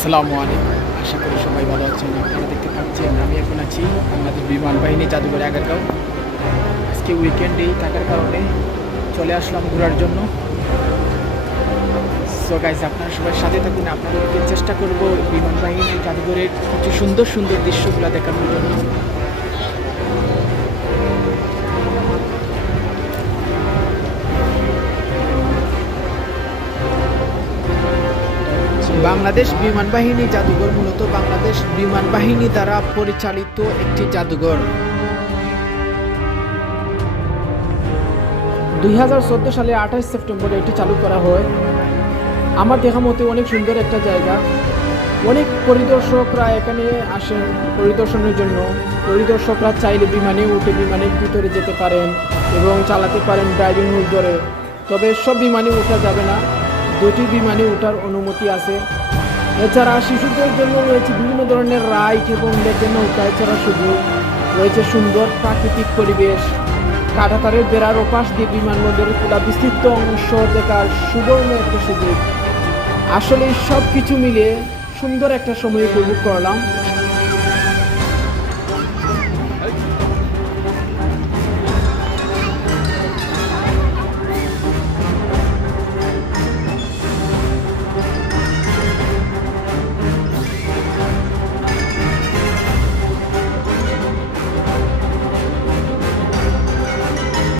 আসসালামু আলাইকুম। আশা করি সবাই ভালো আছেন, আপনারা দেখতে পাচ্ছেন, আমি এখন আছি আমাদের বিমান বাহিনী জাদুঘরে আগারগাঁও আজকে উইকেন্ডেই থাকার কারণে চলে আসলাম ঘোরার জন্য। সো গাইজ আপনারা সবাই সাথে থাকুন, আপনাদেরকে চেষ্টা করব বিমান বাহিনী জাদুঘরের কিছু সুন্দর সুন্দর দৃশ্যগুলো দেখানোর জন্য। বাংলাদেশ বিমান বাহিনী জাদুঘর, মূলত বাংলাদেশ বিমান বাহিনী দ্বারা পরিচালিত একটি জাদুঘর। দুই হাজার চোদ্দ সালে আঠাশ সেপ্টেম্বরে এটি চালু করা হয়। আমার দেখা মতে অনেক সুন্দর একটা জায়গা। অনেক পরিদর্শকরা এখানে আসেন পরিদর্শনের জন্য। পরিদর্শকরা চাইলে বিমানে উঠে বিমানের ভিতরে যেতে পারেন এবং চালাতে পারেন ড্রাইভিং হুইল ধরে। তবে সব বিমানে ওঠা যাবে না। দুটি বিমানে ওঠার অনুমতি আছে। এছাড়া শিশুদের জন্য রয়েছে বিভিন্ন ধরনের রাইড এবং লেকে নৌকা এছাড়া সুযোগ। রয়েছে সুন্দর প্রাকৃতিক পরিবেশ। কাটাতারের বেড়ার ওপাশ দিয়ে বিমানবন্দরের খোলা বিস্তৃত অংশ দেখার সুবর্ণ একটা সুযোগ। আসলে সব কিছু মিলে সুন্দর একটা সময় উপভোগ করলাম।